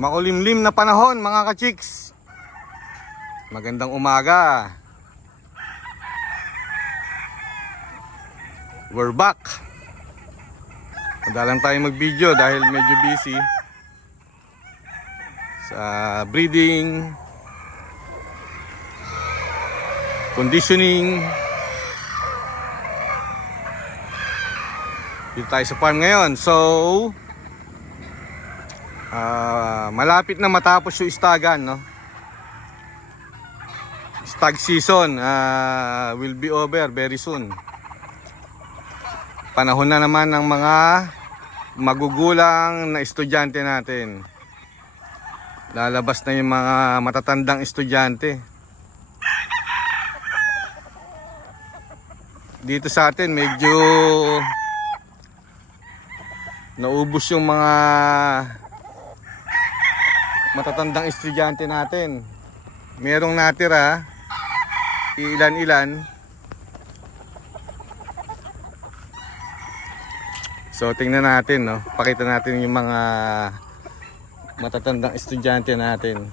Makulimlim na panahon mga ka-chicks. Magandang umaga. We're back. Madalang tayo mag-video dahil medyo busy sa breeding, conditioning. Dito tayo sa farm ngayon. So malapit na matapos yung istagan, no? Stag season will be over very soon. Panahon na naman ng mga magugulang na estudyante natin. Lalabas na yung mga matatandang estudyante. Dito sa atin medyo naubos yung mga matatandang estudyante natin. Merong natira, ilan-ilan. So tingnan natin, no? Pakita natin yung mga matatandang estudyante natin.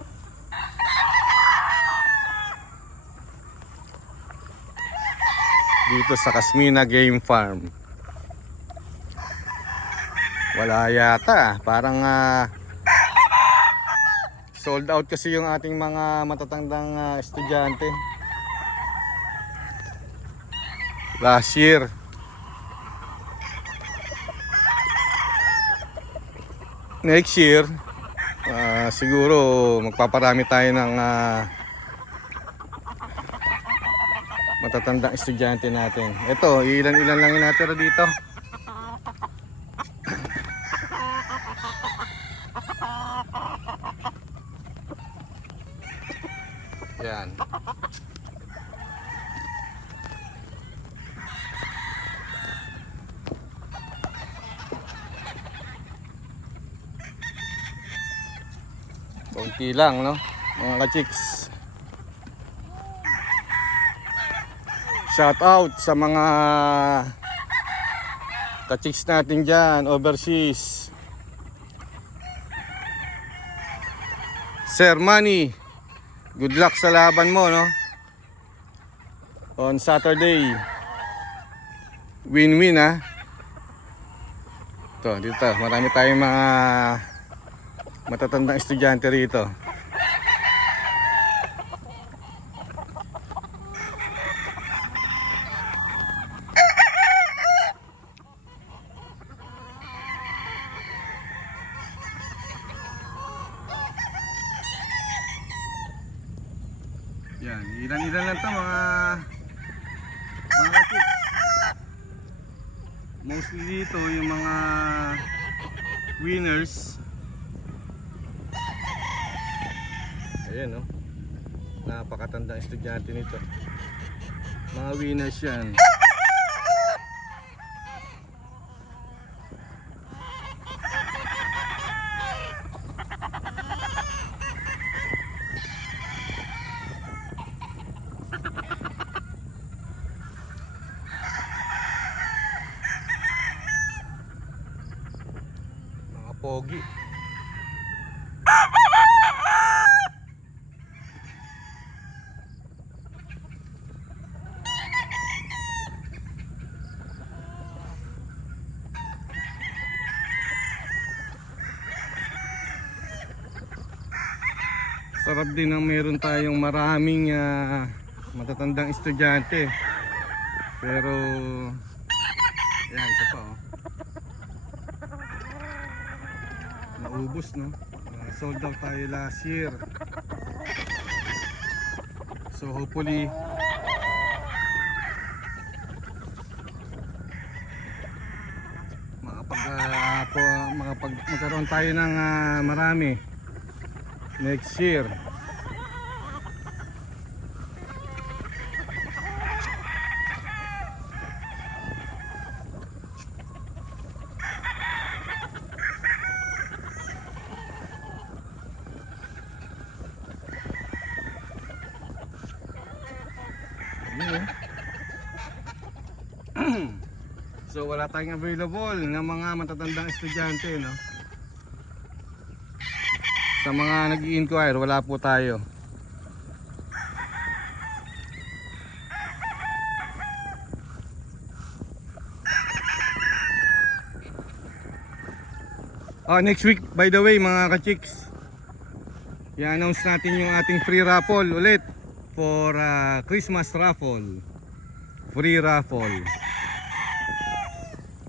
Dito sa Casmina Game Farm. Wala yata, parang sold out kasi yung ating mga matatandang estudyante last year. Next year siguro magpaparami tayo ng matatandang estudyante natin. Ito, ilan-ilan lang yung natira dito. Yan. Konti lang, no? Mga ka-chicks. Shout out sa mga ka-chicks natin dyan, overseas. Sir Manny, good luck sa laban mo, no? On Saturday. Win-win, ha? Ito, dito. Marami tayong mga matatandang estudyante rito. Yan, ilan-ilan lang to mga chicks. Mostly dito yung mga winners. Ayan, no? Napakatandang estudyante nito. Mga winners yan. Mga pogi. Sarap din ang meron tayong maraming matatandang estudyante. Pero yan, isa pa, oh. Naubos, no? Sold out tayo last year. So hopefully magkaroon tayo ng marami next year. So wala tayong available ng mga matatandang estudyante, no? Sa mga nag-i-inquire, wala po tayo. Next week, by the way mga ka-chicks, i-announce natin yung ating free raffle ulit for Christmas raffle. Free raffle.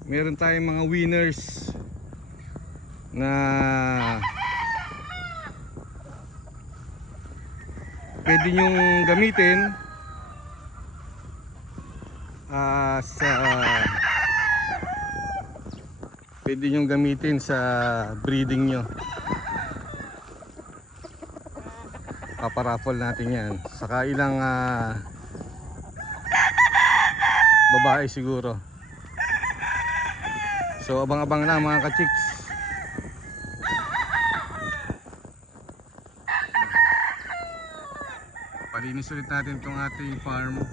Meron tayong mga winners na pwede nyong gamitin pwede nyong gamitin sa breeding nyo. Paparaffle natin yan. Saka ilang babae siguro. So abang-abang na mga ka-chicks. Palinis ulit natin itong ating farm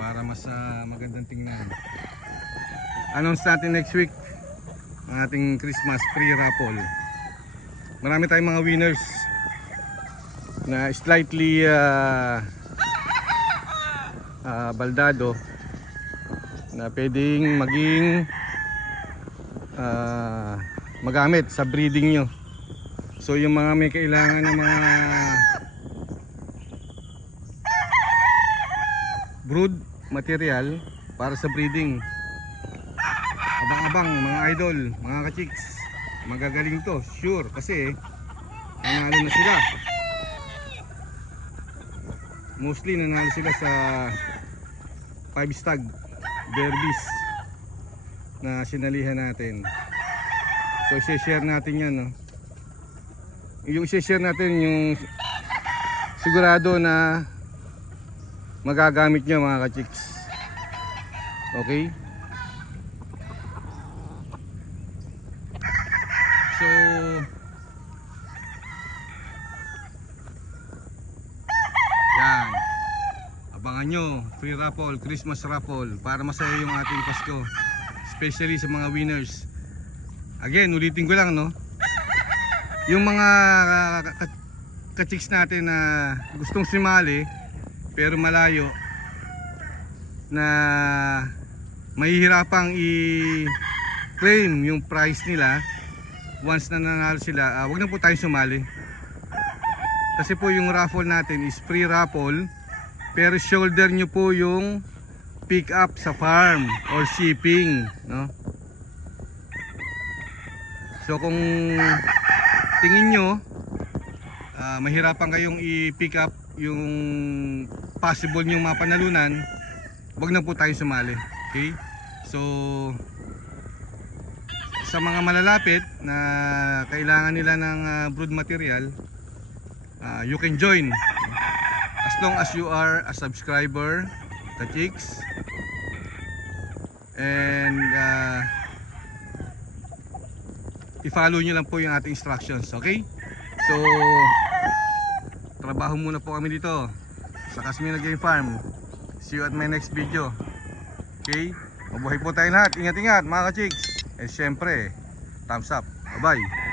para mas magandang tingnan. Announce natin next week ang ating Christmas free raffle. Marami tayong mga winners na slightly baldado na pwedeng maging magamit sa breeding nyo. So yung mga may kailangan ng mga brood material para sa breeding, abang-abang mga idol, mga ka-chicks, magagaling to, sure, kasi nanalo na sila. Mostly nanalo sila sa 5 stag derbies na sinalihan natin. So i-share natin yan, no? Yung i-share natin yung sigurado na magagamit nyo mga ka-chicks. Okay? So yan, abangan nyo free raffle, Christmas raffle para masaya yung ating Pasko, especially sa mga winners. Again, ulitin ko lang, no, yung mga ka-chicks natin na gustong sumali pero malayo, na mahihirapang i-claim yung prize nila once na nanalo sila, wag na po tayong sumali. Kasi po yung raffle natin is free raffle, pero shoulder nyo po yung pick up sa farm or shipping, no? So kung tingin nyo mahirapan kayong i-pick up yung possible nyong mapanalunan, wag na po tayong sumali. Okay? So sa mga malalapit na kailangan nila ng brood material, you can join as long as you are a subscriber, ka-chicks, and i-follow nyo lang po yung ating instructions. Okay? So trabaho muna po kami dito sa Casmina Game Farm. See you at my next video. Okay? Mabuhay po tayo lahat. Ingat-ingat mga ka-chicks. And syempre, thumbs up. Bye-bye.